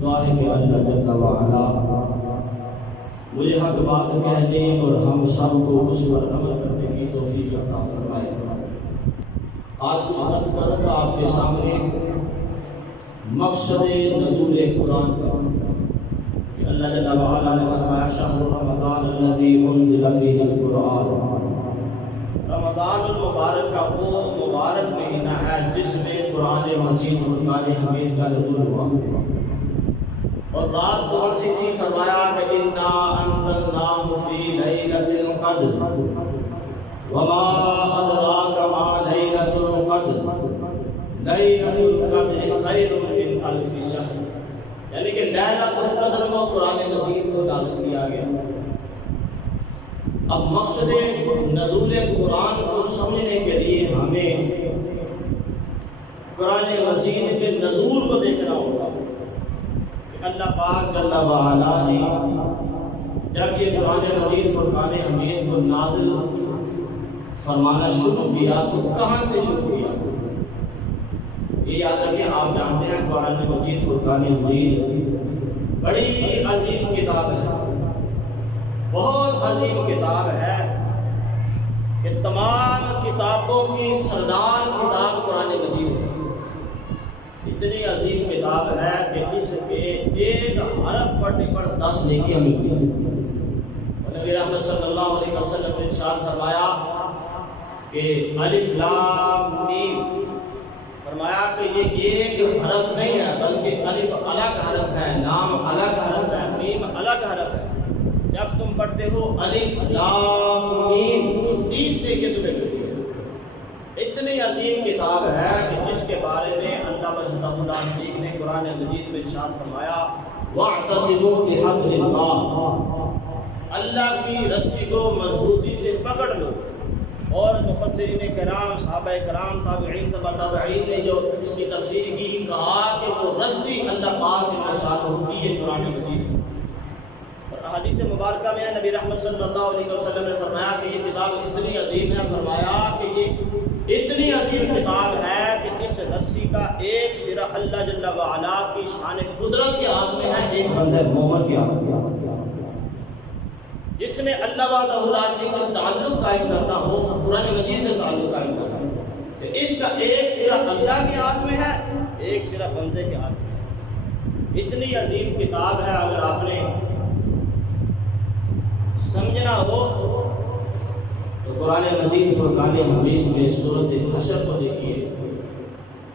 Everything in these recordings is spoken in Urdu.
دعا ہے کہ اللہ جل وعلا مجھے حق بات کہنے اور ہم سب کو اس پر عمل کرنے کی توفیق عطا فرمائے۔ آج کچھ عرض کروں گا آپ کے سامنے مقصد نزول قرآن پر کہ اللہ جل وعلا نے فرمایا شہر رمضان الذی انزل فیہ القرآن۔ رمضان المبارک کا وہ مبارک مہینہ ہے جس میں قرآن مجید فرقان حمید کا نزول ہوا، اور رات کون سی تھی؟ فرمایا کہ انا انزلناہ فی لیلۃ القدر وما ادراک ما لیلۃ القدر لیلۃ القدر خیر من الف شہر، یعنی کہ لیلۃ القدر کو قرآن مجید کو نازل کیا گیا۔ اب مقصد نزول قرآن کو سمجھنے کے لیے ہمیں قرآن مجید کے نزول کو دیکھنا ہوگا کہ اللہ پاک جل وعلا نے جب یہ قرآن مجید فرقان حمید کو نازل فرمانا شروع کیا تو کہاں سے شروع کیا؟ یہ یاد رکھیں، آپ جانتے ہیں قرآن مجید فرقان حمید بڑی عظیم کتاب ہے، بہت عظیم کتاب ہے کہ تمام کتابوں کی سردار کتاب قرآن مجید ہے۔ اتنی عظیم کتاب ہے کہ اس کے ایک حرف پڑھنے پر 10 نیکیاں ملتی ہیں۔ نبی رحمت صلی اللہ علیہ وسلم نے ارشاد فرمایا کہ الف لام میم، فرمایا کہ یہ ایک حرف نہیں ہے بلکہ الف الگ حرف ہے، لام الگ حرف ہے، میم الگ حرف ہے۔ جب تم پڑھتے ہو الف لام میم تو 30 نیکیاں تمہیں ملتی ہیں۔ اتنی عظیم کتاب ہے کہ جس کے بارے میں اللہ وحدہ لا شریک نے قرآن مجید میں ارشاد فرمایا وَاعْتَصِمُوا بِحَبْلِ اللَّهِ، اللہ کی رسی کو مضبوطی سے پکڑ لو۔ اور مفسرین کرام، صحابہ کرام، تابعین، تبع تابعین نے جو اس کی تفسیر کی، کہا کہ وہ رسی اللہ پاک نے شان کی ہے قرآن مجید۔ حدیث مبارکہ میں نبی رحمت صلی اللہ علیہ وسلم نے فرمایا کہ یہ کتاب اتنی عظیم ہے، فرمایا کہ یہ اتنی عظیم کتاب ہے کہ اس رسی کا ایک سرا اللہ جل وعلا کی شان قدرت کے ہاتھ میں ہے، ایک بندہ مومن کے ہاتھ میں۔ جس نے اللہ وحدہ لا شریک سے تعلق قائم کرنا ہو، قرآن مجید سے تعلق قائم کرنا ہو، کہ اس کا ایک سرا اللہ کے ہاتھ میں ہے، ایک سرا بندے کے ہاتھ میں ہے۔ اتنی عظیم کتاب ہے، اگر آپ نے سمجھنا ہو تو قرآن مجید فرقان حمید میں سورۃ حشر کو دیکھیے،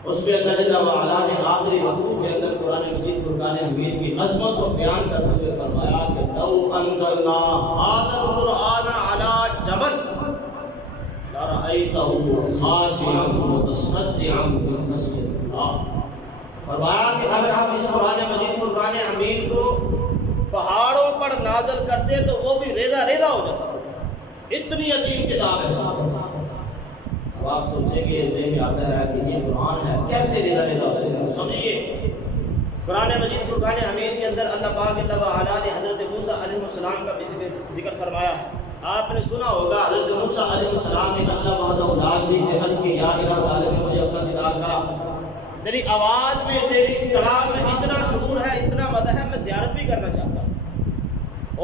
اس میں اللہ جل وعلا نے آخری رکوع کے اندر قرآن مجید فرقان حمید کی عظمت کو بیان کرتے ہوئے فرمایا کہ لو انزلنا ھذا القرآن علی جبل لرأیتہ خاشعا متصدعا من خشیۃ اللہ، فرمایا کہ اگر ہم اس قرآن مجید فرقان حمید کو پہاڑوں پر نازل کرتے تو وہ بھی ریزہ ریزہ ہو جاتا۔ اتنی عظیم کتاب ہے۔ اب آپ سوچیں گے، ذہن میں آتا ہے کہ یہ قرآن ہے، کیسے ریزہ ریزہ ہو سکتا ہے؟ سمجھیے، قرآن مجید فرقان حمید کے اندر اللہ پاک جل وعلا نے حضرت موسیٰ علیہ السلام کا بھی ذکر فرمایا ہے۔ آپ نے سنا ہوگا حضرت موسیٰ علیہ السلام نے اللہ وحدہ لا شریک سے عرض کی، یا الہ العالمین مجھے اپنا دیدار کرا، تیری آواز میں، تیری کلام میں اتنا شعور ہے، اتنا مدح ہے، میں زیارت بھی کرنا چاہتا ہوں۔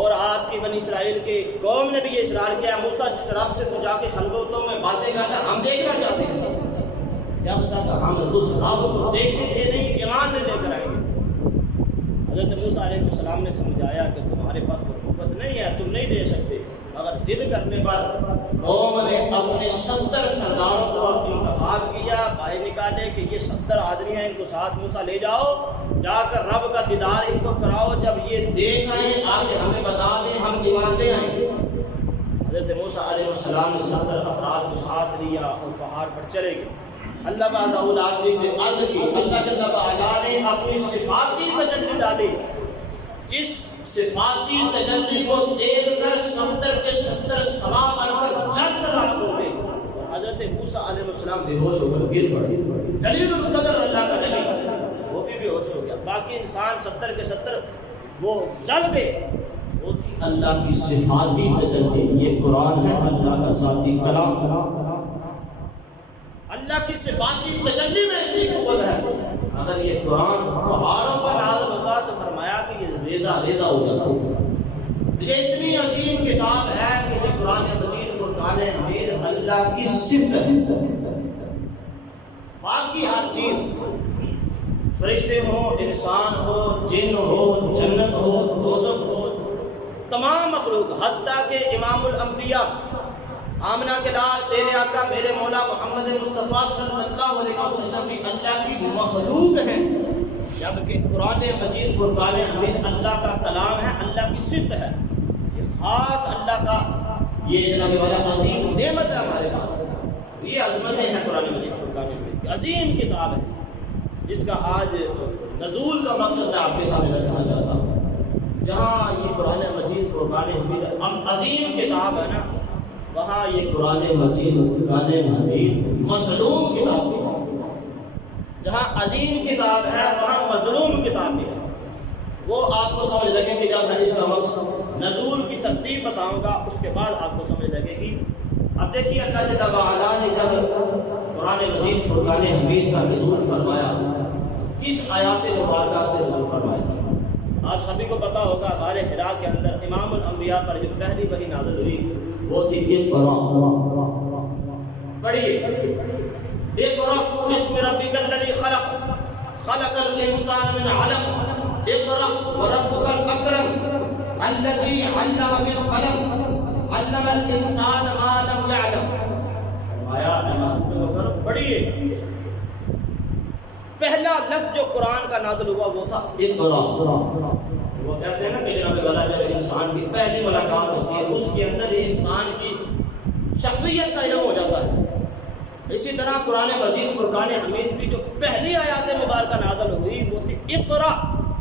اور آپ کی بنی اسرائیل کی قوم نے بھی یہ اصرار کیا، موسیٰ جس رب سے تو جا کے خلوتوں میں باتیں کرنا ہم دیکھنا چاہتے ہیں، جب تک ہم اس رب کو دیکھیں گے نہیں ایمان نہیں لے کر آئیں گے۔ حضرت موسیٰ علیہ السلام نے سمجھایا کہ تمہارے پاس وہ قوت نہیں ہے، تم نہیں دے سکتے، مگر ضد کرنے پر قوم نے اپنے 70 سرداروں کو انتخاب کیا، بھائی نکالے کہ یہ 70 آدمی ہیں، ان کو ساتھ موسیٰ لے جاؤ، جا کر رب کا دیدار ان کو کراؤ، جب یہ دیکھ آئیں آگے ہمیں بتا دیں، ہم ایمان لے آئیں گے۔ حضرت موسیٰ علیہ السلام نے 70 افراد کو ساتھ لیا اور پہاڑ پر چلے گئے۔ اللہ وحدہ لا شریک سے عرض کی، اللہ جل وعلا نے اپنی صفاتی تجلی ڈالی، جس صفاتی تجلی کو دیکھ کر 70 کے 70 سوا بن کر جنگ راک ہو گئے، اور حضرت موسیٰ علیہ السلام بے ہوش ہو کر گر پڑے۔ جلیل القدر اللہ کا نبی وہ بھی بے ہوش ہو گیا، باقی انسان 70 کے 70 وہ چل گئے۔ وہ تھی اللہ کی صفاتی تجلی، یہ قرآن ہے اللہ کا ذاتی کلام، اللہ کی صفاتی تجلی میں اتنی قوت ہے۔ اگر یہ قرآن پہاڑوں پر نازل ہوتا تو ریزہ ہو جاتا ہوں۔ یہ اتنی عظیم کتاب ہے کہ یہ قرآن مجید فرقان حمید اللہ کی صفت ہے۔ باقی ہر چیز، فرشتے ہوں، انسان ہو، جن ہو، جنت ہو، دوزخ ہو، تمام مخلوق، حتیٰ کہ امام الانبیاء آمنہ کے لال تیرے آقا میرے مولا محمد مصطفیٰ صلی اللہ علیہ وسلم بھی اللہ کی مخلوق ہیں، جبکہ قرآن مجید فرقان حمید اللہ کا کلام ہے، اللہ کی صفت ہے، یہ خاص اللہ کا یہ جناب والا عظیم نعمت ہے ہمارے پاس۔ یہ عظمتیں ہیں قرآن مجید فرقان حمید کی، عظیم کتاب ہے جس کا آج نزول کا مقصد میں آپ کے سامنے رکھنا چاہتا ہوں۔ جہاں یہ قرآن مجید فرقان حمید عظیم کتاب ہے نا، وہاں یہ قرآن مجید فرقان حمید مظلوم کتاب بھی ہے۔ جہاں عظیم کتاب ہے وہاں مظلوم کتاب بھی ہے۔ وہ آپ کو سمجھ لگے کہ جب میں اس کا مقصد نزول کی ترتیب بتاؤں گا اس کے بعد آپ کو سمجھ لگے گی۔ اب دیکھیے اللہ جل وعلا نے جب قرآن مجید فرقان حمید کا نزول فرمایا، کس آیات مبارکہ سے نزول فرمایا؟ آپ سبھی کو پتا ہوگا غار حرا کے اندر امام الانبیاء پر جو پہلی وحی نازل ہوئی وہ تھی اقرا۔ پڑھیے، اقرا بسم ربک الذی خلق، خلق الانسان من علق، اقرا وربک الاکرم الذی علم بالقلم، علم الانسان ما لم یعلم۔ فرمایا امام پڑھیے، پہلا لفظ جو قرآن کا نازل ہوا وہ تھا اقرا۔ وہ کہتے ہیں نا کہ جناب والا جب انسان کی پہلی ملاقات ہوتی ہے اس کے اندر ہی انسان کی شخصیت کا علم ہو جاتا ہے۔ اسی طرح قرآن مجید فرقان حمید کی جو پہلی آیات مبارکہ نازل ہوئی وہ تھی اقرا،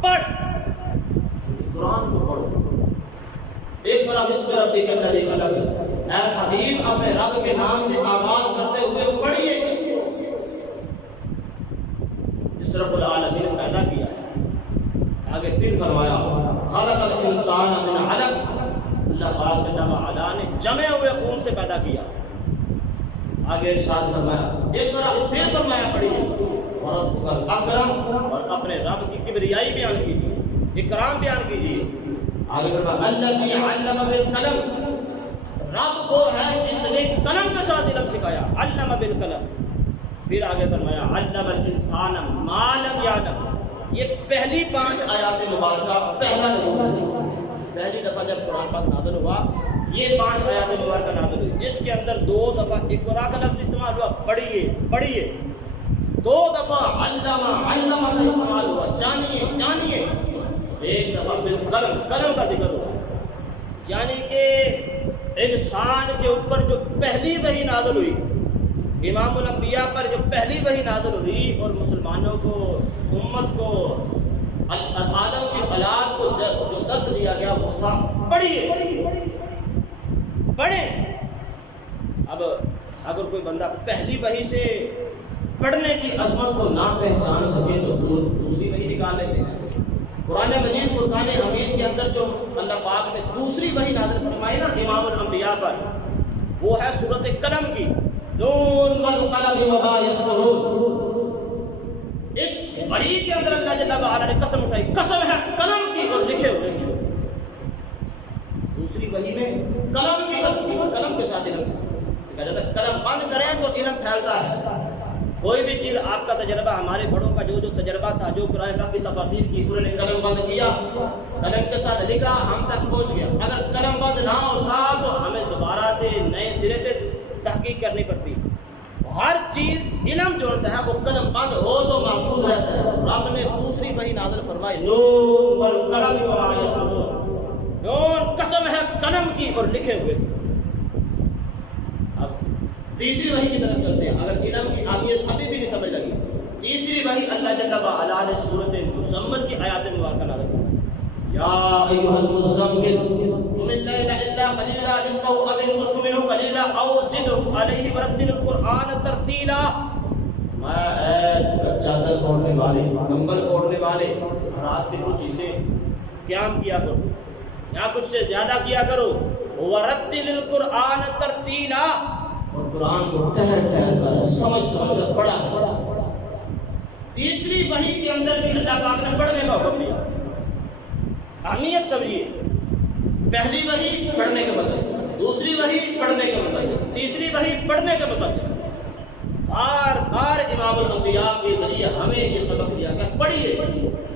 پڑھ، قرآن کو پڑھو۔ اقرا بسم ربک الذی خلق، اے حبیب اپنے رب کے نام سے آغاز کرتے ہوئے پڑھیے اس کو جس رب العالمین نے پیدا کیا ہے۔ آگے پھر فرمایا خلق الانسان من علق، اللہ پاک جل وعلا نے جمے ہوئے خون سے پیدا کیا۔ آگے ارشاد فرمایا اقرا، پھر فرمایا پڑھیے وربک الاکرم، اور اپنے رب کی کبریائی بیان کیجیے، اکرام بیان کیجیے۔ آگے فرمایا الذی علم بالقلم، رب وہ ہے جس نے قلم کے ساتھ علم سکھایا، علم بالقلم۔ پھر آگے فرمایا علم الانسان ما لم یعلم۔ یہ پہلی 5 آیات مبارکہ پہلا نزول ہے، پہلی دفعہ جب قرآن پاک نازل ہوا یہ 5 آیات مبارکہ نازل ہوئی، جس کے اندر 2 دفعہ اقرا کا لفظ استعمال ہوا، پڑھیے پڑھیے، 2 دفعہ علم کا استعمال ہوا، جانیے جانیے، 1 دفعہ بالقلم، قلم کا ذکر ہوا۔ یعنی کہ انسان کے اوپر جو پہلی وحی نازل ہوئی، امام الانبیاء پر جو پہلی وحی نازل ہوئی، اور مسلمانوں کو، امت کو، آدم کی اولاد کو جو درس دیا گیا وہ تھا پڑھیے، پڑھیں۔ اب اگر کوئی بندہ پہلی وحی سے پڑھنے کی عظمت کو نہ پہچان سکے تو دوسری وحی نکال لیتے ہیں۔ قرآن مجید فرقان حمید کے اندر جو اللہ پاک نے دوسری وحی نازل فرمائی نا امام الانبیاء پر، وہ ہے سورۃ قلم کی، نون والقلم وما یسطرون۔ اس وحی کے اندر اللہ جل وعلا نے قسم اٹھائی، قسم ہے قلم کی اور لکھے ہوئے کی۔ دوسری وحی میں قلم کی قسم، قلم کے ساتھ علم سکھا جاتا ہے۔ قلم بند کریں تو علم پھیلتا ہے۔ کوئی بھی چیز آپ کا تجربہ، ہمارے بڑوں کا جو تجربہ تھا، جو قرآن پاک کی تفاسیر کی، انہوں نے قلم بند کیا، قلم کے ساتھ لکھا، ہم تک پہنچ گیا۔ اگر قلم بند نہ ہوتا تو ہمیں دوبارہ سے نئے سرے سے تحقیق کرنی پڑتی۔ ہر چیز علم جو ہے وہ قلم بند ہو تو محفوظ رہتا ہے۔ رب نے دوسری وحی نازل فرمائی، نون والقلم وما یسطرون، نون قسم ہے قلم کی اور لکھے ہوئے۔ اب تیسری وحی کی طرف چلتے ہیں، اگر علم کی اہمیت ابھی بھی نہیں سمجھ لگی، تیسری وحی اللہ جل وعلا نے سورۃ مزمل کی آیات مبارکہ نازل فرمائی، یا ایھا المزمل قم اللیل الا قلیلا نصفہ او انقص منہ قلیلا او زد علیہ ورتل القرآن ترتیلا۔ میں اے چادر اوڑھنے والے، کمبل اوڑھنے والے، رات میں کچھ اسے قیام کیا کرو یا کچھ سے زیادہ کیا کرو، ورتل القرآن ترتیلا، اور قرآن کو ٹھہر ٹھہر کر سمجھ کر پڑھا۔ تیسری وحی کے اندر بھی اللہ پاک نے پڑھنے کا حکم دیا۔ اہمیت سمجھیے. پہلی وحی پڑھنے کے متعلق، دوسری وحی پڑھنے کے متعلق، تیسری وحی پڑھنے کے متعلق. بار بار امام الانبیاء کے ذریعے ہمیں یہ سبق دیا کہ پڑھیے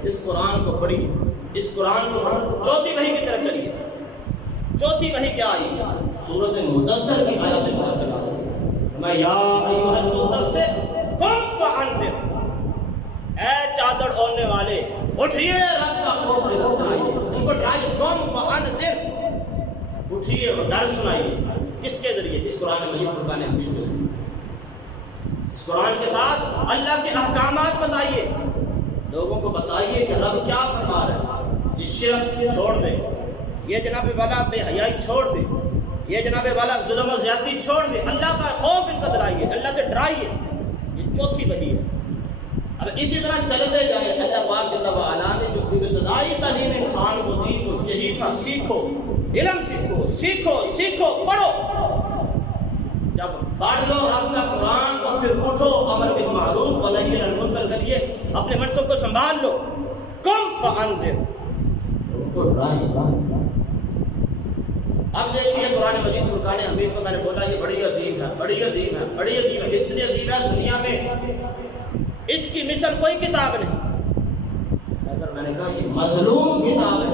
اس قرآن کو، پڑھیے اس قرآن کو. چوتھی وحی کی طرف چلیے. چوتھی وحی کیا آئی؟ سورۃ المدثر کی آیات مبارکہ. میں یا ایھا المدثر قم فانذر، اے چادر اوڑھنے والے اٹھیے، رب کا خوف دلائیے، ان کو ڈرائیے. قم فانذر، اٹھیے اور ڈر سنائیے. کس کے ذریعے؟ اس قرآن مجید فرقان حمید کے ذریعے. اس قرآن کے ساتھ اللہ کے احکامات بتائیے، لوگوں کو بتائیے کہ رب کیا فرما رہا ہے. یہ شرک چھوڑ دے، یہ جناب والا بے حیائی چھوڑ دے، یہ جناب والا ظلم و زیادتی چھوڑ دے. اللہ کا خوف ان کو دلائیے، اللہ سے ڈرائیے. یہ چوتھی وحی ہے. اب اسی طرح چلتے جائیں. اللہ پاک جل و علا نے جو ابتدائی تعلیم انسان کو دی وہ یہی تھا، سیکھو، علم سیکھو، سیکھو سیکھو، پڑھو. جب پڑھ لو رب کا قرآن تو پھر اٹھو، امر بالمعروف و نہی عن المنکر کے لیے اپنے منصب کو سنبھال لو. قم فانذر، ان کو ڈرائیے. اب دیکھیے قرآن مجید فرقان حمید کو میں نے بولا یہ بڑی عظیم ہے، بڑی عظیم ہے، بڑی عظیم ہے. اتنی عظیم ہے دنیا میں اس کی مثل کوئی کتاب نہیں. اگر میں نے کہا یہ مظلوم کتاب ہے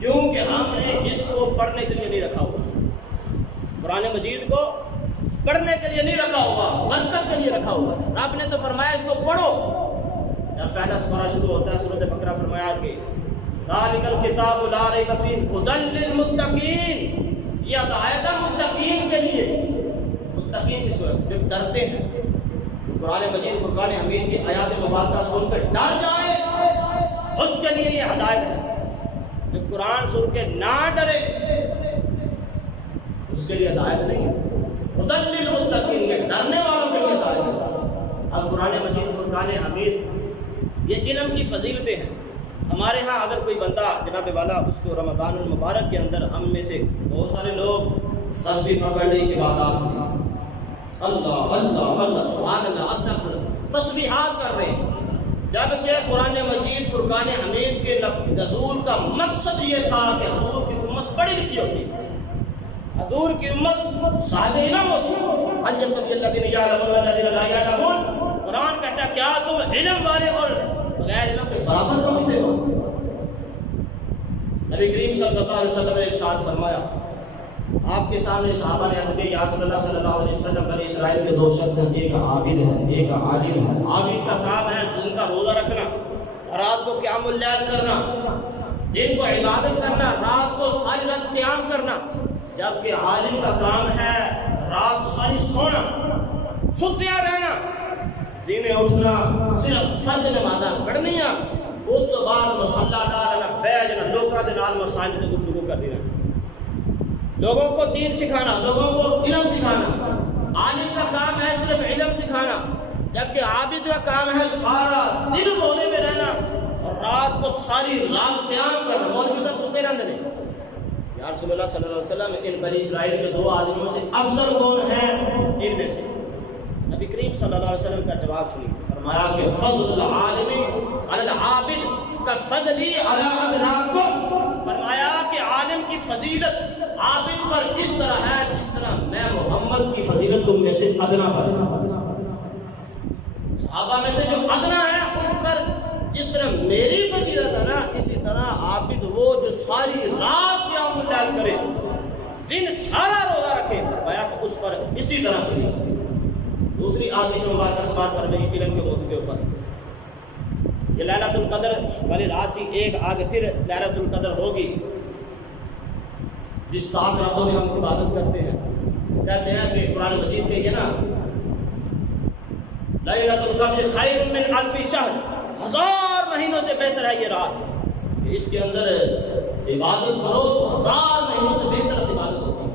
کیونکہ ہم نے اس کو پڑھنے کے لیے نہیں رکھا ہوا. قرآن مجید کو پڑھنے کے لیے نہیں رکھا ہوا، برکت کے لیے رکھا ہوا ہے. رب نے تو فرمایا اس کو پڑھو. جب پہلا سورہ شروع ہوتا ہے سورۃ بقرہ، فرمایا کہ ذالک الکتاب لا ریب فیہ ھدی للمتقین، یہ ہدایت ہے متقین کے لیے. متقین کس کو؟ جو ڈرتے ہیں، جو قرآن مجید فرقان حمید کی آیات مبارکہ سن کر ڈر جائے، اس کے لیے یہ ہدایت ہے. جو قرآن سن کے نہ ڈرے اس کے لیے ہدایت نہیں ہے. ھدی للمتقین، یہ ڈرنے والوں کے لیے ہدایت ہے. اب قرآن مجید فرقان حمید یہ علم کی فضیلتیں ہیں. ہمارے ہاں اگر کوئی بندہ جناب والا اس کو رمضان المبارک کے اندر، ہم میں سے بہت سارے لوگ تسبیح پکڑنے کی عبادات میں اللہ اللہ اللہ سبحان اللہ استغفر تسبیحات کر رہے ہیں، جبکہ قرآن مجید فرقان حمید کے نزول کا مقصد یہ تھا کہ حضور کی امت پڑھی لکھی ہوتی، حضور کی امت صاحب علم ہوتی. هل يستوي الذين يعلمون والذين لا يعلمون، قرآن کہتا ہے کیا تم علم والے اور غیر علم کے برابر سمجھتے ہو؟ نبی کریم صلی اللہ علیہ وسلم نے ارشاد فرمایا، آپ کے سامنے صحابہ نے عرض کی یا رسول اللہ صلی اللہ علیہ وسلم، بنی اسرائیل کے دو شخص ہیں، ایک عابد ہے ایک عالم ہے. عابد کا کام ہے دن کا روزہ رکھنا، رات کو قیام اللیل کرنا، دن کو عبادت کرنا، رات کو ساری رات قیام کرنا. جبکہ عالم کا کام ہے رات ساری سونا، ستیا رہنا، دن اٹھنا صرف فرض نمازاں پڑھنیاں، اس تو بعد مسلح ڈالنا، بیٹھنا، لوگوں کے نال مسائل میں گفتگو کر دینا، لوگوں کو دین سکھانا، لوگوں کو علم سکھانا. عالم کا کام ہے صرف علم سکھانا، جبکہ عابد کا کام ہے سارا دن روزے میں رہنا اور رات کو ساری رات قیام کرنا. مولوی صاحب ستے رہتے ہیں. یا رسول اللہ صلی اللہ علیہ وسلم، ان بنی اسرائیل کے دو آدمیوں سے افضل کون ہے؟ ان میں سے نبی کریم صلی اللہ علیہ وسلم کا جواب سنیے. فرمایا کہ فضل العالم علی العابد کفضلی علی ادناکم. فرمایا کہ عالم کی فضیلت عابد پر اس طرح ہے جس طرح میں محمد کی فضیلت تم میں سے ادنا پر ہے. صحابہ میں سے جو ادنا ہے اس پر جس طرح میری فضیلت ہے نا، اسی طرح عابد وہ جو ساری رات قیام اللیل کرے، دن سارا روزہ رکھے، فرمایا کہ اس پر اسی طرح فضیلت. دوسری حدیث مبارکہ سماعت فرمائیے علم کے موضوع کے اوپر. یہ لیلۃ القدر والی رات تھی، ایک آگے پھر لیلۃ القدر ہوگی جس تاک راتوں میں ہم عبادت کرتے ہیں. کہتے ہیں کہ قرآن مجید کے یہ نا لیلۃ القدر خیر من الف شہر، 1000 مہینوں سے بہتر ہے یہ رات. کہ اس کے اندر عبادت کرو تو 1000 مہینوں سے بہتر عبادت ہوتی ہے.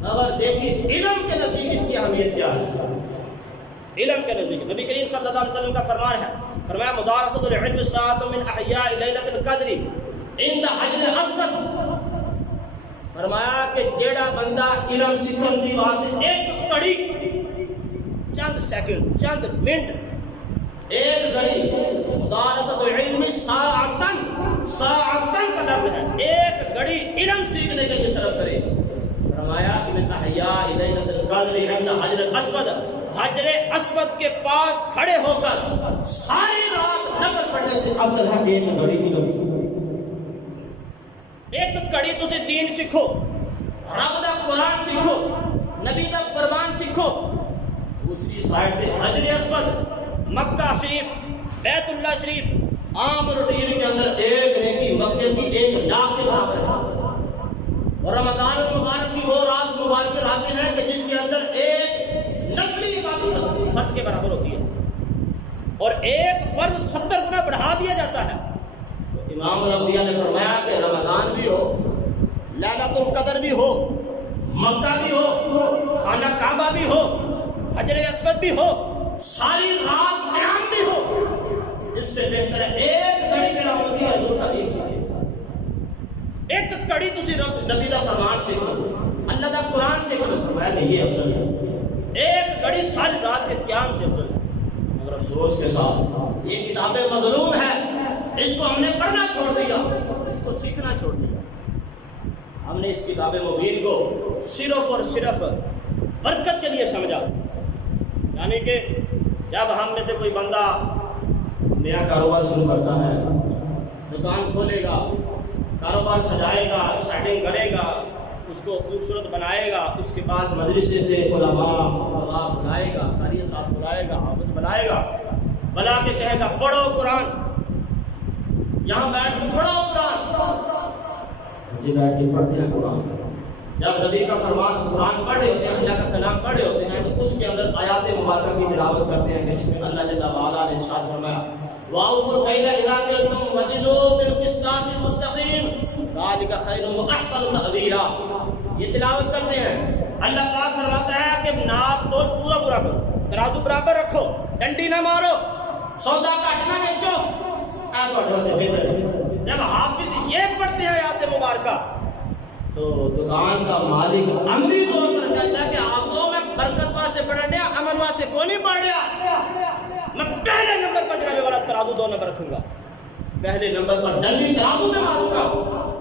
مگر دیکھیے علم کے نزدیک اس کی اہمیت کیا ہے. علم کے نزدیک نبی کریم صلی اللہ علیہ وسلم کا فرمان ہے، فرمایا مدارسۃ العلم ساعۃ من احیاء لیلۃ القدر عند حجر الاسود. فرمایا کہ جیڑا بندہ علم سیکھن دی واسطے ایک کڑی، چند سیکنڈ، چند منٹ، ایک گھڑی، مدارسۃ العلم ساعۃ گھڑی علم سیکھنے کے لیے صرف کرے. فرمایا کہ من احیاء لیلۃ القدر عند حجر الاسود، حجر اسود کے پاس کھڑے ہو کر ساری رات نفل پڑھنے سے افضل ہے ایک گھڑی علم کی. ایک گھڑی تسی دین سیکھو، رب دا قرآن سیکھو، نبی دا فرمان سیکھو. دوسری سائڈ پہ حجر اسود، مکہ شریف، بیت اللہ شریف، عام روٹین کے اندر ایک نیکی مکے کی 1,00,000 کے برابر ہے. اور رمضان المبارک کی وہ رات مبارک راتیں ہیں کہ جس کے اندر ایک نفلی عبادت فرض کے برابر ہوتی ہے اور ایک فرض 70 گنا بڑھا دیا جاتا ہے. تو امام الانبیاء نے فرمایا کہ رمضان بھی ہو، لیلۃ القدر بھی ہو، مکہ بھی ہو، خانہ کعبہ بھی ہو، حجر اسود بھی ہو، ساری رات قیام بھی ہو، اس سے بہتر ہے ایک گھڑی میرا امتی حضور کا دین سیکھے. ایک کڑی تسی نبی دا فرمان سیکھ لو، اللہ دا قرآن سیکھ لو. فرمایا کہ یہ افضل ہے. ایک کڑی ساری رات کے قیام سے افضل ہے. مگر افسوس کے ساتھ یہ کتابیں مظلوم ہے، اس کو ہم نے پڑھنا چھوڑ دیا، اس کو سیکھنا چھوڑ دیا. ہم نے اس کتاب مبین کو صرف اور صرف برکت کے لیے سمجھا. یعنی کہ جب ہم میں سے کوئی بندہ نیا کاروبار شروع کرتا ہے، دکان کھولے گا، کاروبار سجائے گا، سیٹنگ کرے گا، اس کو خوبصورت بنائے گا، اس کے بعد مدرسے سے علماء بلائے گا، قاری حضرات بلائے گا، حافظ بلائے گا، بلا کے کہے گا پڑھو قرآن، یہاں بیٹھ کے پڑھو قرآن. جی بیٹھ کے پڑھتے ہیں قرآن. جب نبی کا فرمان قرآن پڑھ رہے ہوتے ہیں، اللہ کا کلام پڑھ رہے ہوتے ہیں، تو اس کے اندر آیات مبارکہ کی تلاوت کرتے ہیں جس میں اللہ جل وعلا نے ارشاد فرمایا وَأَوْفُوا الْكَيْلَ إِذَا كِلْتُمْ وَزِنُوا بِالْقِسْطَاسِ الْمُسْتَقِيمِ ذَلِكَ خَيْرٌ وَأَحْسَنُ تَأْوِيلًا. یہ تلاوت کرتے ہیں. اللہ پاک فرماتا ہے کہ ناپ تو پورا پورا کرو، ترازو برابر رکھو، ڈنڈی نہ مارو، سودا کٹ نہ بیچو، ایسا سے بہتر ہے. جب حافظ یہ پڑھتے ہیں آیات مبارکہ تو دکان کا مالک عملی طور پر کہتا ہے کہ آنکھوں میں برکت واسطے پڑھن دیا، عمل واسطے کوئی نہیں پڑھ رہا. میں پہلے نمبر پر جناب والا ترازو 2 نمبر رکھوں گا، پہلے نمبر پر ڈنڈی ترازو میں ماروں گا.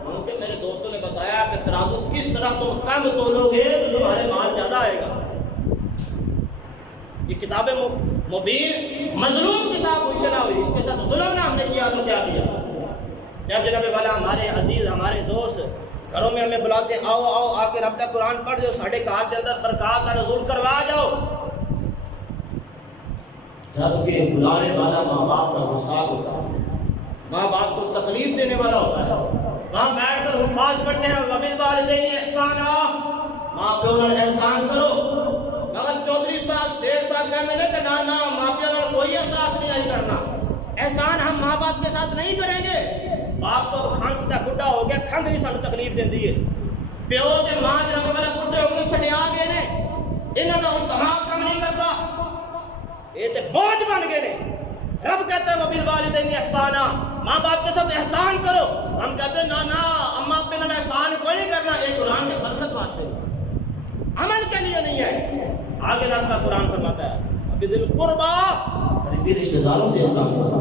کیونکہ میرے دوستوں نے بتایا کہ ترازو کس طرح تم کم تولو گے تو تمہارے مال زیادہ آئے گا. یہ کتاب مبین مظلوم کتاب ہوئی کہ نہ ہوئی، اس کے ساتھ ظلم نہ ہم نے کیا تو کیا کیا. جب جناب والا ہمارے عزیز ہمارے دوست گھروں میں ہمیں بلاتے ہیں، آؤ آؤ آ کے رب کا قرآن پڑھ جاؤ، ساڑھے کار کے اندر برکات کا نزول کروا جاؤ. جب کہ بلانے والا ماں باپ کا گستاخ ہوتا ہے، ماں باپ کو تکلیف دینے والا ہوتا ہے. وہاں بیٹھ کر حفاظ پڑھتے ہیں وَبِالْوَالِدَيْنِ إِحْسَانًا، ماں پیوں نال احسان کرو. مگر چودھری صاحب شیخ صاحب کہنے لگے کہ نا ماں پیوں نال کوئی احساس نہیں آئی کرنا، احسان ہم ماں باپ کے ساتھ نہیں کریں گے. باپ تو کھانستا بڈھا ہو گیا، کھنگ بھی سانو تکلیف دیندی ہے. پیو تے ماں جناب والا بڈھے ہو گئے چھڈیا گئے نے، انہاں دا ہن دماغ کم نہیں کرتا، یہ تے بوجھ بن گئے نے. رب کہتا ہے وَبِالْوَالِدَيْنِ إِحْسَانًا، ماں باپ کے ساتھ احسان کرو. ہم کہتے ہیں نا اماں پہ نال احسان کوئی نہیں کرنا، ایک قرآن کے برکت واسطے عمل کے لیے نہیں ہے. آگے رب کا قرآن فرماتا ہے بِذِل قُرْبَىٰ، قریبی رشتہ داروں سے احسان کرو.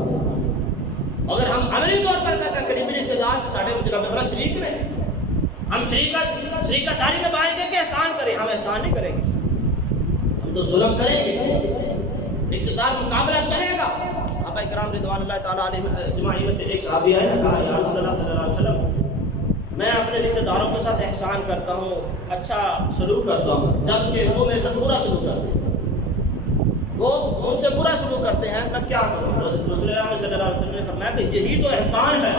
اگر ہم عملی طور پر کہتے ہیں قریبی رشتہ دار ساڑھے جناب والا شریک نے، ہم شریکت داری نبھائیں گے کہ احسان کریں؟ ہم احسان نہیں کریں گے، ہم تو ظلم کریں گے. رشتہ دار مقابلہ چلے گا. صحابہ کرام رضوان اللہ تعالیٰ علیہ اجمعین میں سے ایک صحابی ہے، کہا یا رسول اللہ صلی اللہ علیہ وسلم میں اپنے رشتہ داروں کے ساتھ احسان کرتا ہوں، اچھا سلوک کرتا ہوں، جبکہ وہ میرے ساتھ برا سلوک کرتے ہیں، وہ مجھ سے برا سلوک کرتے ہیں، میں کیا کروں؟ رسول اللہ صلی اللہ علیہ وسلم نے فرمایا کہ یہی تو احسان ہے،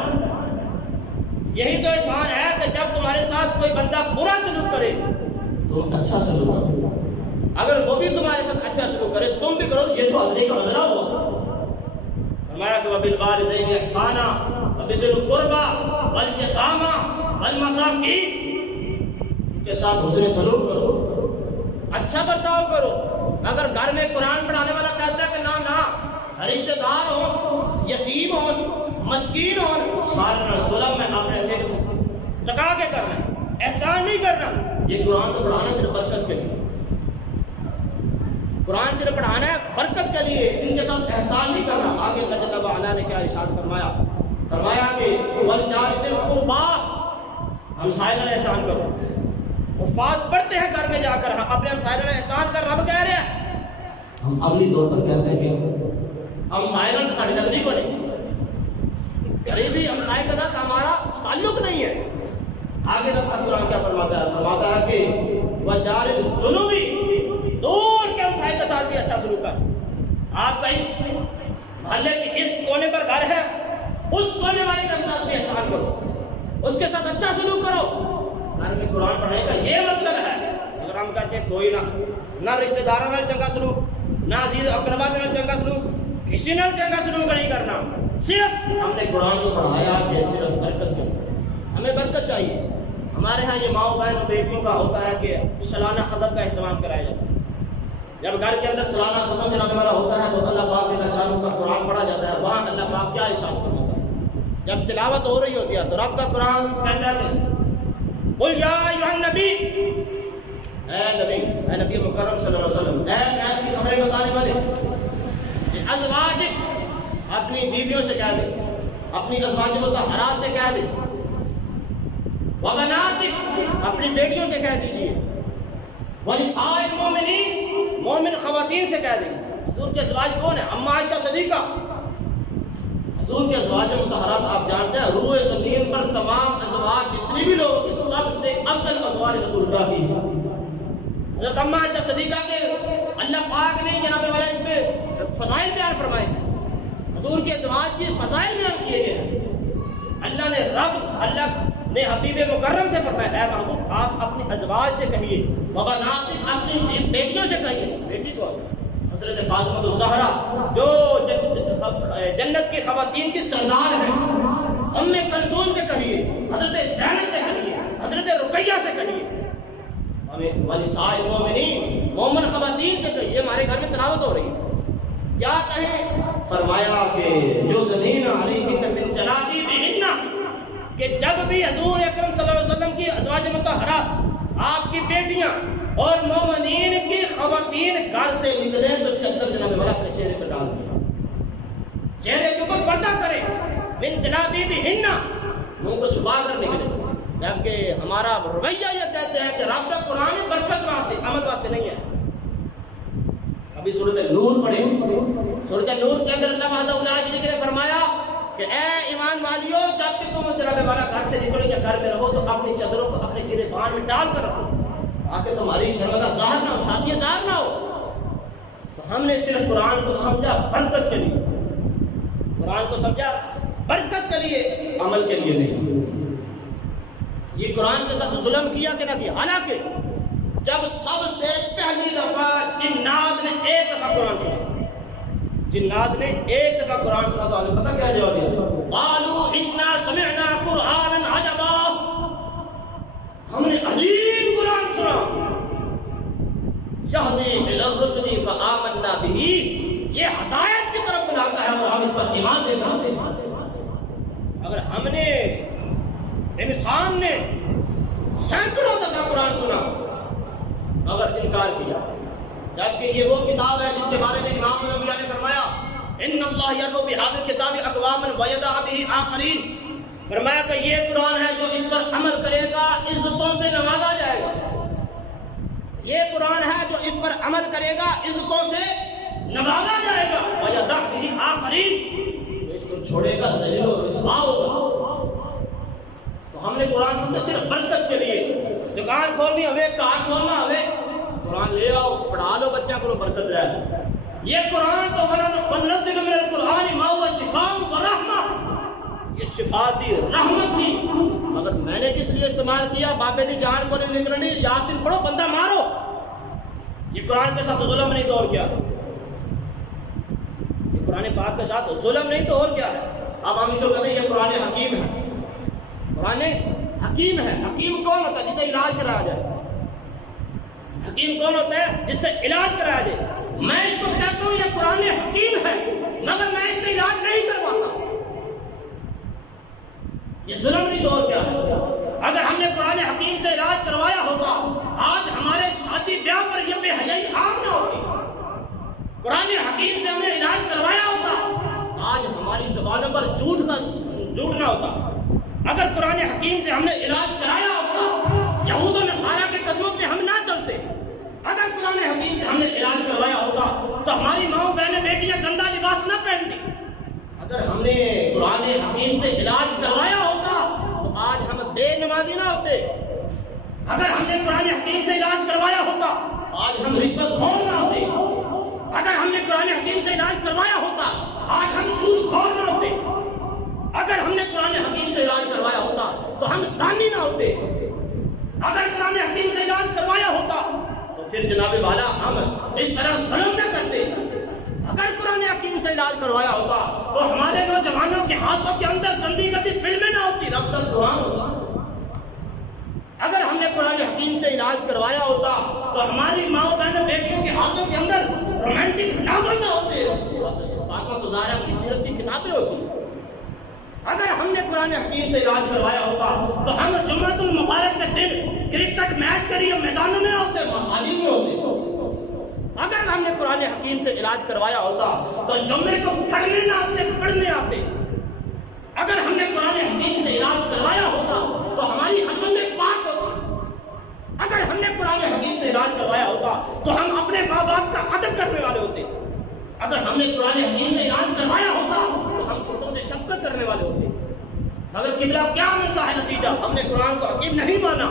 یہی تو احسان ہے کہ جب تمہارے ساتھ کوئی بندہ برا سلوک کرے تم اچھا سلوک کرو، اگر وہ بھی تمہارے ساتھ اچھا سلوک کرے تم بھی کرو. یہ تو عدل کا مظاہرہ ہوا. فرمایا کہ وَبِالْوَالِدَيْنِ إِحْسَانًا وَبِذِي الْقُرْبَىٰ وَالْيَتَامَىٰ وَالْمَسَاكِينِ، ان کے ساتھ حسن سلوک کرو، اچھا برتاؤ کرو. اگر گھر میں قرآن پڑھانے والا کہتا ہے کہ نا رشتہ دار ہو، یتیم ہو، مسکین ہو، سارا ظلم میں اپنے پیٹ ٹکا کے کرنا، احسان نہیں کرنا. یہ قرآن کو پڑھانا صرف برکت کے لیے، قرآن صرف پڑھانا ہے برکت کے لیے، ان کے ساتھ احسان نہیں کرنا. آگے اللہ جل وعلا نے کیا ارشاد فرمایا؟ فرمایا کہ وَالْجَارِ ذِي الْقُرْبَىٰ، ہمسائے نال احسان کرو. الفاظ پڑھتے ہیں گھر میں جا کر اپنے ہمسائے نال احسان کر. رب کہہ رہے ہیں ہم عملی طور پر کہتے ہیں کہ ہمسائے نال ساڈی لگدی کو نہیں, قریبی ہمسائے کے ساتھ ہمارا تعلق نہیں ہے. آگے رب کا قرآن کیا فرماتا ہے؟ فرماتا ہے کہ وجار الجنوبی, دور کے ہمسائے کے ساتھ بھی اچھا سلوک کر. آپ کا اس محلے کی اس کونے پر گھر ہے, اس کونے والے کے ساتھ بھی احسان کرو, اس کے ساتھ اچھا سلوک کرو. گھر میں قرآن پڑھنے کا یہ مطلب ہے. اگر ہم کہتے ہیں کوئی نہ رشتہ داروں میں چنگا سلوک, نہ عزیز اقربا میں چنگا سلوک, کسی نے چنگا سلوک نہیں کرنا, صرف ہم نے قرآن کو پڑھایا کہ صرف برکت کے لیے ہمیں برکت چاہیے. ہمارے ہاں یہ ماؤں بہن اور بیٹیوں کا ہوتا ہے کہ سالانہ ختم کا اہتمام کرایا جاتا ہے. جب گھر کے اندر سالانہ ختم جناب والا ہوتا ہے تو اللہ پاک کے شانوں کا قرآن پڑھا جاتا ہے. وہاں اللہ پاک کیا ارشاد فرماتا ہے؟ جب تلاوت ہو رہی ہوتی ہے تو رب کا قرآن کہتا ہے قل یا ایھا النبی, اے نبی مکرم صلی اللہ علیہ وسلم, اے کی خبریں بتانے والے, ازواجک, اپنی بیویوں سے کہہ دے, اپنی ازواج مطہرات سے کہہ دے, وبناتک, اپنی بیٹیوں سے کہہ دیجیے, ونساء المؤمنین, مومن خواتین سے کہہ دیں. حضور کے ازواج کون ہیں؟ اما عائشہ صدیقہ. حضور کے ازواج مطہرات آپ جانتے ہیں روئے زمین پر تمام ازواج جتنی بھی لوگ سب سے افضل ازواج رسول اللہ کی. حضرت اما عائشہ صدیقہ کے اللہ پاک نے جناب والا اس پہ فضائل بیان فرمائے. حضور کے ازواج کی فضائل بیان کیے گئے ہیں. اللہ نے حبیب مکرم سے فرمایا اے محبوب آپ اپنی ازواج سے کہیے, وبناتک, اپنی بیٹیوں سے کہیے. بیٹی کو حضرت فاطمہ الزہرا جو جنت کی خواتین کی سردار ہیں, ام کلثوم سے کہیے, حضرت زینب سے کہیے, حضرت رقیہ سے کہیے, ہمیں ونساء المؤمنین, مومن خواتین سے کہیے. ہمارے گھر میں تلاوت ہو رہی ہے, کیا کہیں؟ فرمایا کہ یدنین علیہن من جلابیبہن, کہ جب بھی حضور اکرم صلی اللہ علیہ وسلم کی ازواج مطہرات, آپ کی بیٹیاں اور مومنین کی خواتین گھر سے نکلیں تو چادر جناب والا اپنے چہرے پر ڈال دیں, چہرے کے اوپر پردہ کریں. من جلابیبہن, منہ کو چھپا کر نکلیں. جبکہ ہمارا رویہ یہ کہتے ہیں کہ رب کا قرآن برکت واسطے, عمل واسطے نہیں ہے. ابھی سورۃ نور پڑھیں. سورۃ نور کے اندر اللہ وحدہ لا شریک نے فرمایا کہ اے ایمان والیو, جب بھی تم جناب والا گھر سے نکلو یا گھر میں رہو تو اپنی چادروں کو اپنے گریبان میں ڈال کر رکھو تاکہ تمہاری شرمگاہ ظاہر نہ ہو, شادیاں ظاہر نہ ہو. تو ہم نے صرف قرآن کو سمجھا برکت کے لیے, قرآن کو سمجھا برکت کے لیے, عمل کے لیے نہیں. یہ قرآن کے ساتھ ظلم کیا کہ نہ کیا؟ حالانکہ جب سب سے پہلی دفعہ جنات نے ایک دفعہ قرآن سنا, جنات نے ایک دفعہ قرآن سنا تو آگے پتہ کیا جواب دیا؟ قالوا انا سمعنا قرآنا عجبا, ہم نے عجیب قرآن سنا. یہدی الی الرشد فآمنا بہ, یہ ہدایت کی طرف بلاتا ہے اور ہم اس پر ایمان لے آتے ہیں. اگر ہم نے, انسان نے سینکڑوں دفعہ قرآن سنا اگر انکار کیا, جبکہ یہ وہ کتاب ہے جس کے بارے میں امام الانبیاء نے فرمایا ان اللہ یرفع بہذا الکتاب اقواما ویضع بہ آخرین, فرمایا کہ یہ قرآن ہے جو اس پر عمل کرے گا عزتوں سے نوازا جائے گا. یہ قرآن ہے جو اس پر عمل کرے گا عزتوں سے نوازا جائے گا. ویضع بہ آخرین, اس کو چھوڑے گا ذلیل و رسوا ہوگا. تو ہم نے قرآن سنتے صرف برکت کے لیے, دکان کھولنی ہمیں, کار کھولنا ہمیں, قرآن لے آؤ پڑھا لو بچوں کو برکت رہے. یہ قرآن تو وننزل من القرآن ما هو شفاء ورحمہ, یہ شفا تھی, رحمت تھی. مگر میں نے کس لیے استعمال کیا؟ بابے دی جان کو نہیں نکلنی, یاسین پڑھو بندہ مارو. یہ قرآن کے ساتھ ظلم نہیں تو اور کیا ہے؟ یہ قرآن پاک کے ساتھ ظلم نہیں تو اور کیا ہے؟ اب ہم جو کہتے ہیں یہ قرآن حکیم ہے, قرآن حکیم ہے. حکیم کون ہوتا ہے؟ جس سے علاج کرایا جائے. حکیم کون ہوتا ہے؟ جس سے علاج کرایا جائے. میں اس کو کہتا ہوں یہ قرآن حکیم ہے مگر میں اس سے علاج نہیں کرواتا. یہ ظلم نہیں تو اور کیا ہے؟ اگر ہم نے قرآن حکیم سے علاج کروایا ہوتا آج ہمارے شادی بیاہ پر یہ بے حیائی عام نہ ہوتی. قرآن حکیم سے ہم نے علاج کروایا ہوتا آج ہماری زبانوں پر جھوٹ نہ ہوتا. اگر قرآن حکیم سے ہم نے علاج کرایا حکیم سے ہم نے علاج کروایا ہوتا تو ہماری ماؤں بہنیں بیٹیاں گندا لباس نہ پہنتی. اگر ہم نے قرآن حکیم سے علاج کروایا ہوتا تو آج ہم بے نمازی نہ ہوتے. اگر ہم نے قرآن حکیم سے علاج کروایا ہوتا آج ہم رشوت خور نہ ہوتے. اگر ہم نے قرآن حکیم سے علاج کروایا ہوتا آج ہم سود خور نہ ہوتے. اگر ہم نے قرآن حکیم سے علاج کروایا ہوتا تو ہم زانی نہ ہوتے. اگر قرآن حکیم سے علاج کروایا ہوتا تو پھر جناب والا ہم اس طرح ظلم نہ کرتے. اگر قرآن حکیم سے علاج کروایا ہوتا تو ہمارے نوجوانوں کے ہاتھوں کے اندر گندی گندی فلمیں نہ ہوتی، رب القرآن ہوتا. اگر ہم نے قرآن حکیم سے علاج کروایا ہوتا تو ہماری ماؤں بہنوں بیٹیوں کے ہاتھوں کے اندر رومانٹک ناول نہ ہوتے، فاطمہ زہرا کی سیرت کی کتابیں ہوتی. اگر ہم نے قرآن حکیم سے علاج کروایا ہوتا تو ہم جمعۃ المبارک کے دن کرکٹ میچ کے لیے میدانوں میں ہوتے، مساجد میں ہوتے. اگر ہم نے قرآن حکیم سے علاج کروایا ہوتا تو جمعے کو پڑھنے نہ آتے، پڑھنے آتے. اگر ہم نے قرآن حکیم سے علاج کروایا ہوتا تو ہماری خدمتیں پاک ہوتی. اگر ہم نے قرآن حکیم سے علاج کروایا ہوتا تو ہم اپنے ماں باپ کا ادب کرنے والے ہوتے. اگر ہم نے قرآن حکیم سے علاج کروایا ہوتا تو ہم چھوٹوں سے شفقت کرنے والے ہوتے. مگر قبلہ کیا ملتا ہے نتیجہ؟ ہم نے قرآن کو حکیم نہیں مانا،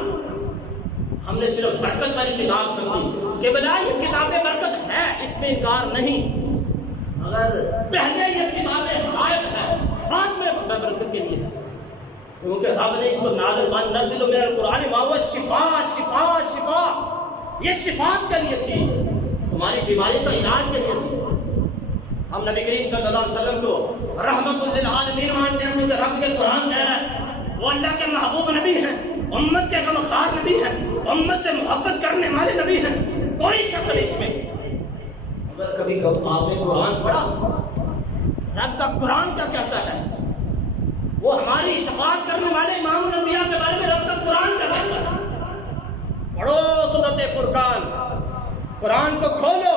ہم نے صرف برکت والی کتاب سمجھی. قبلہ یہ کتاب برکت ہے، اس میں انکار نہیں، مگر پہلے یہ کتاب ہدایت ہے، بعد میں برکت کے لیے ہے. کیونکہ رب نے اس کو نازل نزل من القرآن ما هو شفاء شفاء شفاء، یہ شفاعت کے لیے تھی، تمہاری بیماری کا علاج کے لیے تھی. ہم نبی کریم صلی اللہ علیہ وسلم کو رحمت للعالمین مانتے ہیں کیونکہ رب کے قرآن کہہ رہا ہے وہ اللہ کے محبوب نبی ہیں، امت کے غمخوار نبی ہیں، امت سے محبت کرنے والے نبی ہیں، کوئی شک نہیں اس میں. اگر کبھی آپ نے قرآن پڑھا، رب کا قرآن کیا کہتا ہے؟ وہ ہماری شفاعت کرنے والے امام الانبیاء کے بارے میں رب کا قرآن کیا کہتا ہے؟ پڑھو سورۃ فرقان، قرآن کو کھولو،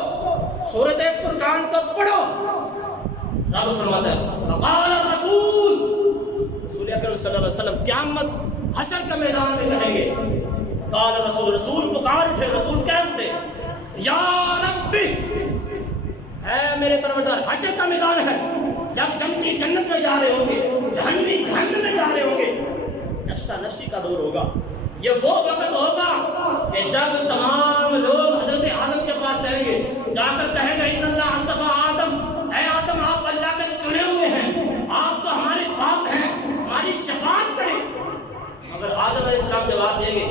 سورۃ فرقان کو پڑھو. رب فرماتا ہے قال رسول اکرم صلی اللہ علیہ وسلم قیامت حشر کے میدان میں کہیں گے قال رسول، رسول پکار اٹھے، رسول کہہ اٹھے یا ربی، اے میرے پروردگار. حشر کا میدان ہے، جب جنتی جنت میں جا رہے ہوں گے، جہنمی جہنم میں جا رہے ہوں گے، نفسا نفسی کا دور ہوگا. یہ وہ وقت ہوگا کہ جب تمام لوگ حضرت آدم کے پاس جائیں گے، جا کر کہیں گے ان اللہ اصطفیٰ آدم، اے آدم آپ اللہ کے چنے ہوئے ہیں، آپ تو ہمارے باپ ہیں، ہماری شفاعت کریں. اگر آدم علیہ السلام جواب دیں گے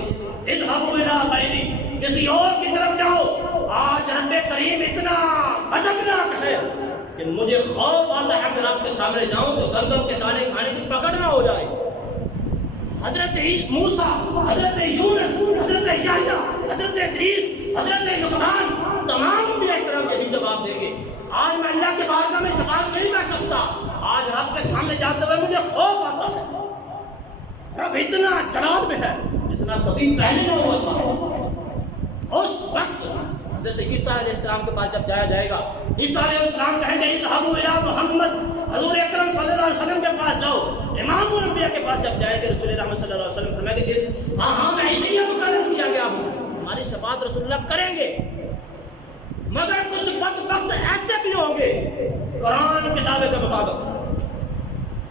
اذهبوا الی غیری، کسی اور کی طرف جاؤ. آج رب کریم اتنا غضبناک ہے کہ مجھے خوف آتا ہے کہ رب کے سامنے جاؤں تو گندم کے دانے کھانے کی پکڑ نہ ہو جائے. حضرت موسیٰ، حضرت یونس، حضرت یحییٰ، حضرت ادریس، حضرت لقمان، تمام انبیاء کرام یہی جواب دیں گے آج میں اللہ کے بارگاہ میں شفاعت نہیں کر سکتا، آج رب کے سامنے جاتے ہوئے مجھے خوف آتا ہے. رب اتنا جلال میں ہے جتنا کبھی پہلے نہ ہوا تھا. اس وقت حضرت عیسیٰ علیہ السلام کے پاس جب جایا جائے گا، عیسیٰ علیہ السلام کہیں گے اذهبوا الی محمد، حضور اکرم صلی اللہ علیہ وسلم کے پاس جاؤ. امام الانبیاء کے پاس جب جائیں گے رسول رحمت صلی اللہ علیہ وسلم فرمائیں گے ہاں میں اسی لیے مقرر کیا گیا ہوں، ہماری شفاعت رسول اللہ کریں گے. مگر کچھ بدبخت ایسے بھی ہوں گے قرآن کتاب کے مطابق،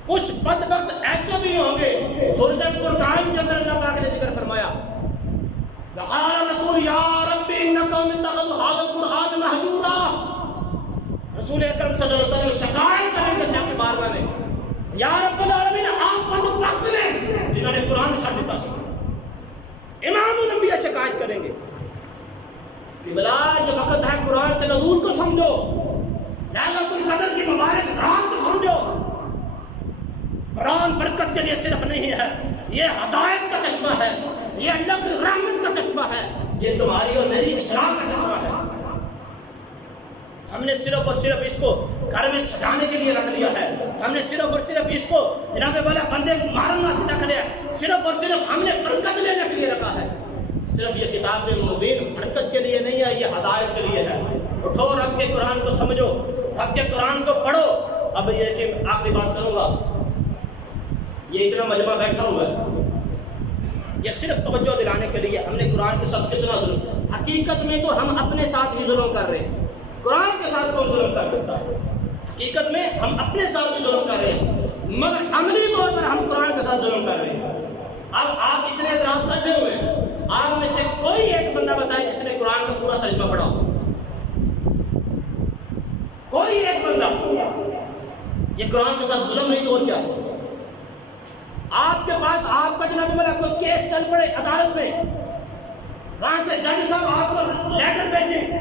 کچھ بدبخت ایسے بھی ہوں گے. سورۃ فرقان کے اندر اللہ پاک نے ذکر فرمایا وقال رسول یا رب ان قوم اتخذوا هذا القرآن مهجورا. رسول اکرم صلی اللہ علیہ وسلم شکایت کریں گے اللہ کے بارگاہ میں یا رب العالمین آپ بدبخت ہیں جنہوں نے قرآن چھوڑ دیتا. امام الانبیاء شکایت کریں گے کہ بلا یہ وقت ہے قرآن کے نزول کو سمجھو، لیلۃ القدر کی مبارک رات کو سمجھو. قرآن برکت کے لیے صرف نہیں ہے، یہ ہدایت کا چشمہ ہے، یہ اللہ کی رحمت کا چشمہ ہے، یہ تمہاری اور میری اصلاح کا چشمہ ہے. ہم نے صرف اور صرف اس کو گھر میں سجانے کے لیے رکھ لیا ہے، ہم نے صرف اور صرف اس کو جناب والا بندے مارن واسطے رکھ لیا، صرف اور صرف ہم نے برکت لینے کے لیے رکھا ہے. صرف یہ کتاب مبین برکت کے لیے نہیں ہے، یہ ہدایت کے لیے ہے. اٹھو رب کے قرآن کو سمجھو، رب کے قرآن کو پڑھو. اب یہ کہ آخری بات کروں گا، یہ اتنا مجمع بیٹھا ہوا ہے، یہ صرف توجہ دلانے کے لیے ہم نے قرآن کے ساتھ کتنا ظلم. حقیقت میں تو ہم اپنے ساتھ ہی ظلم کر رہے ہیں. قرآن کے ساتھ کون ظلم کر سکتا ہے؟ حقیقت میں ہم اپنے ساتھ ہی ظلم کر رہے ہیں، مگر عملی طور پر ہم قرآن کے ساتھ ظلم کر رہے ہیں. اب آپ اتنے اعتراض بیٹھے ہوئے ہیں، آپ میں سے کوئی ایک بندہ بتائے جس نے قرآن کا پورا ترجمہ پڑھا ہو. کوئی ایک بندہ. یہ قرآن کے ساتھ ظلم نہیں تو اور کیا ہے؟ آپ کے پاس آپ کا جناب والا کوئی کیس چل پڑے عدالت میں، وہاں سے جج صاحب آپ کو لیٹر بھیجیں،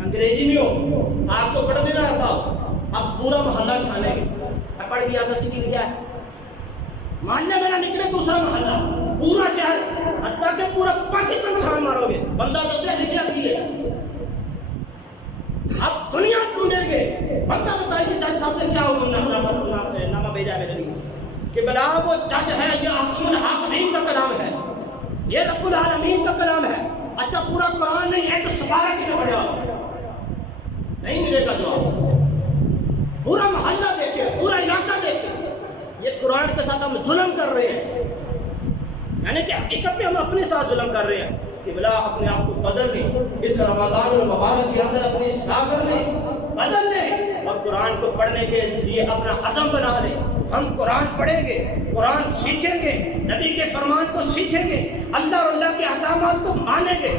انگریزی میں ہو، آپ کو پڑھ دینا آتا ہو، اب پورا محلہ چھانے گے. پڑھ گیا بس کی لکھا ہے، محلے میں نہ نکلے دوسرا محلہ، پورا شہر، حتیٰ کہ پورا پاکستان چھان مارو گے. بندہ دسے لکھیا کی ہے. اب دنیا ڈھونڈیں گے، بندہ بتائے کہ جج صاحب نے کیا نامہ بھیجا میرے لیے کہ بلا وہ جج ہے، یہ حکم الحاکمین کا کلام ہے، یہ رب العالمین کا کلام ہے. اچھا پورا قرآن نہیں ہے تو سپارہ کیوں پڑھا؟ نہیں ملے گا جواب. پورا محلہ دیکھے، پورا علاقہ دیکھے. یہ قرآن کے ساتھ ہم ظلم کر رہے ہیں، یعنی کہ حقیقت میں ہم اپنے ساتھ ظلم کر رہے ہیں. کہ بلا اپنے آپ کو بدل لیں، اس رمضان المبارک کے اندر اپنی اصلاح کر لیں، بدل لیں اور قرآن کو پڑھنے کے لیے اپنا عزم بنا لیں. ہم قرآن پڑھیں گے، قرآن سیکھیں گے، نبی کے فرمان کو سیکھیں گے، اللہ اور اللہ کے احکامات کو مانیں گے،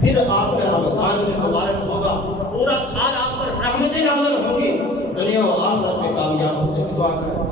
پھر آپ کا رمضان المبارک ہوگا. پورا سال آپ پر رحمتیں نازل ہوں گی، دنیا و آخرت میں کامیاب ہونے کی دعا کریں.